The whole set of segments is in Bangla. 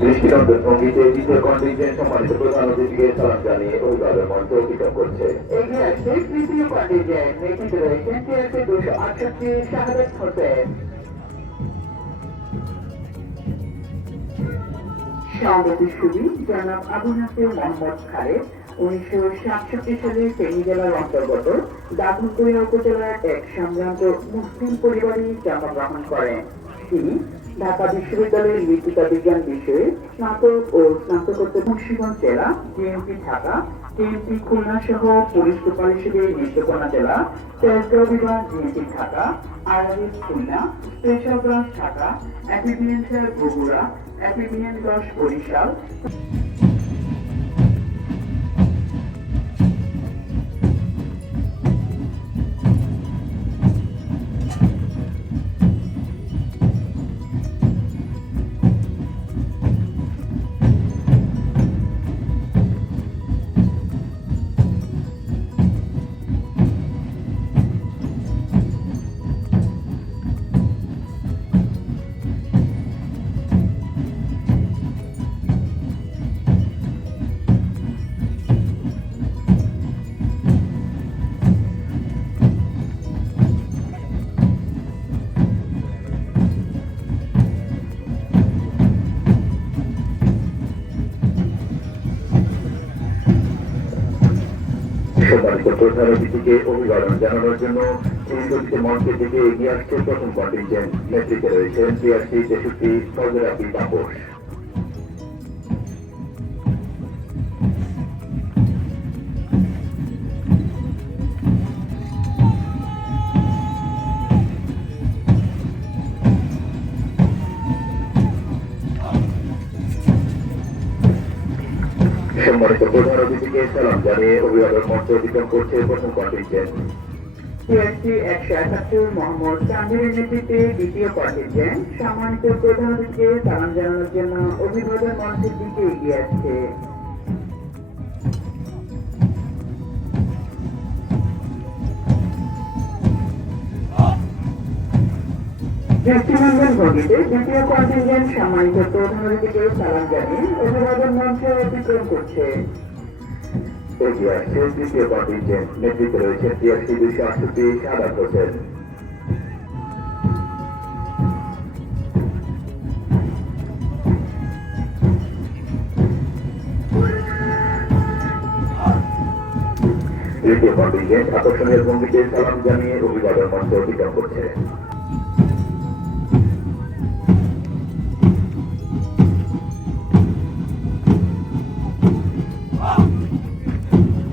দৃষ্টিনন্দন ভঙ্গিতে দ্বিতীয় কন্টিনজেন্ট সম্মানিত প্রধান অতিথিকে সালাম জানিয়ে অভিবাদন মঞ্চ অতিক্রম করছে। এগিয়ে আসছে তৃতীয় কন্টিনজেন্ট, নেতৃত্বে রয়েছেন টিআরসি 268 শাহাদাত হোসেন। সভাপতি সুবি জনাব আবু নাসির মোহাম্মদ খালেদ 1967 সালে ফেনী জেলার অন্তর্গত দাগনভূঞা উপজেলার এক সম্ভ্রান্ত মুসলিম পরিবারে জন্মগ্রহণ করেন। তিনি ঢাকা বিশ্ববিদ্যালয়ের মৃত্তিকা বিজ্ঞান বিষয়ে স্নাতক ও স্নাতকোত্তর মুন্সিগঞ্জ জেলা, জেএমপি ঢাকা, জেএমপি খুলনা সহ পুলিশ সুপার হিসেবে নেত্রকোনা জেলা, তেজগাঁও বিভাগ জেএমপি ঢাকা, আরবি খুলনা, স্পেশাল ব্রাঞ্চ ঢাকা, অ্যাপিবিএনসিআর বগুড়া, অ্যাপিবিএনগঞ্জ বরিশাল। সম্মানিত প্রধান অতিথিকে অভিবাদন জানানোর জন্য এই মঞ্চের দিকে এগিয়ে আসছে প্রথম কন্টিনজেন্ট, নেতৃত্বে রয়েছেন টিআরসি 63 ফজরাফি তাপস। সম্মানিত প্রধান অতিথিকে সালাম জানিয়ে অভিবাদন মঞ্চ অতিক্রম করছে প্রথম কন্টিনজেন্ট। টিআরসি 171 মোহাম্মদ তানভীরের নেতৃত্বে দ্বিতীয় কন্টিনজেন্ট সম্মানিত প্রধান অতিথিকে সালাম জানানোর জন্য অভিবাদন মঞ্চের দিকে এগিয়ে আসছে। দৃষ্টিনন্দন ভঙ্গিতে দ্বিতীয় কন্টিনজেন্ট সম্মানিত প্রধান অতিথিকে সালাম জানিয়ে অভিবাদন মঞ্চ অতিক্রম করছে। এগিয়ে আসছে তৃতীয় কন্টিনজেন্ট, নেতৃত্বে রয়েছেন টিআরসি 268 শাহাদাত হোসেন। তৃতীয় কন্টিনজেন্ট আকর্ষণীয় ভঙ্গিতে সালাম জানিয়ে অভিবাদন মঞ্চ অতিক্রম করছে।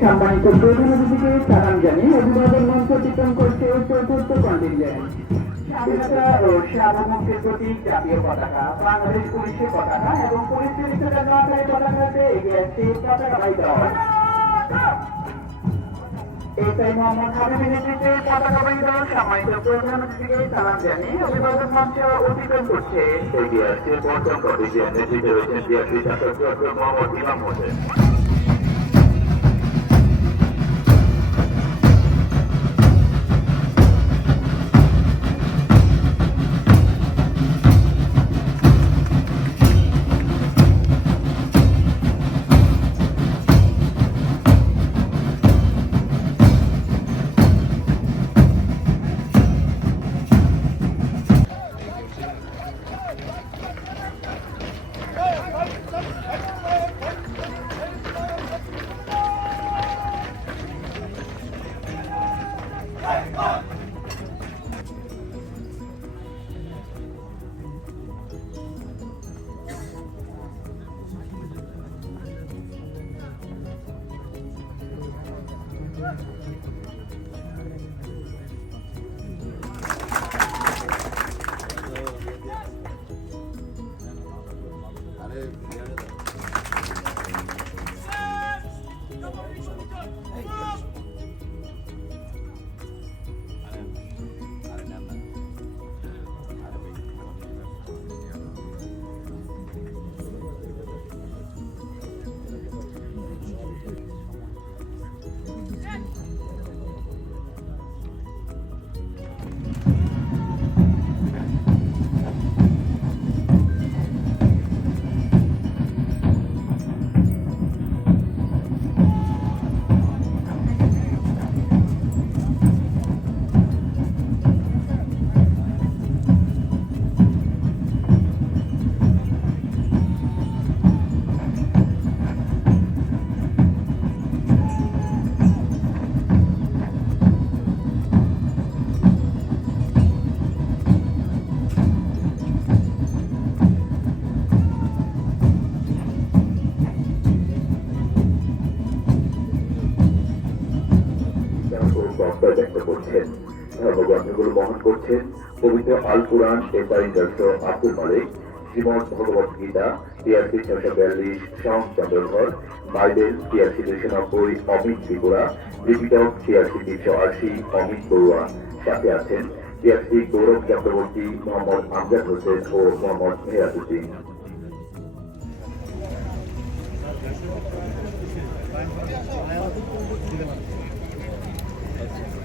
সম্মানিত প্রধান অতিথিকে সালাম জানিয়ে অভিবাদন মঞ্চ অতিক্রম করছে চতুর্থ কন্টিনজেন্ট। স্বাধীনতা ও সার্বভৌমত্বের প্রতীক জাতীয় পতাকা, বাংলাদেশ পুলিশের পতাকা এবং পুলিশ চিকিৎসকের নোয়াখালী পতাকাতে এগিয়ে আসছে পতাকাবাহী দল। এসআই মোহাম্মদ হাবিবের নেতৃত্বে পতাকাবাহী দল সম্মানিত প্রধান অতিথিকে সালাম জানিয়ে অভিবাদন মঞ্চ অতিক্রম করছে। এগিয়ে আসছে পঞ্চম কন্টিনজেন্ট, নেতৃত্বে রয়েছেন টিআরসি 77 মোহাম্মদ ইমাম হোসেন। আছেন। ধর্মগ্রন্থগুলো বহন করছেন পবিত্র Al Quran Abdul Malik, Shrimad Bhagavad Gita TRC 642 Sham Chandradhar, Bible TRC 290 Amit Tripura, Tripitaka TRC 380 Amit Barua. সাথে আছেন টিআরসি গৌরব চক্রবর্তী, মোহাম্মদ আমজাদ হোসেন ও মোহাম্মদ মেহরাজউদ্দিন। Thank you.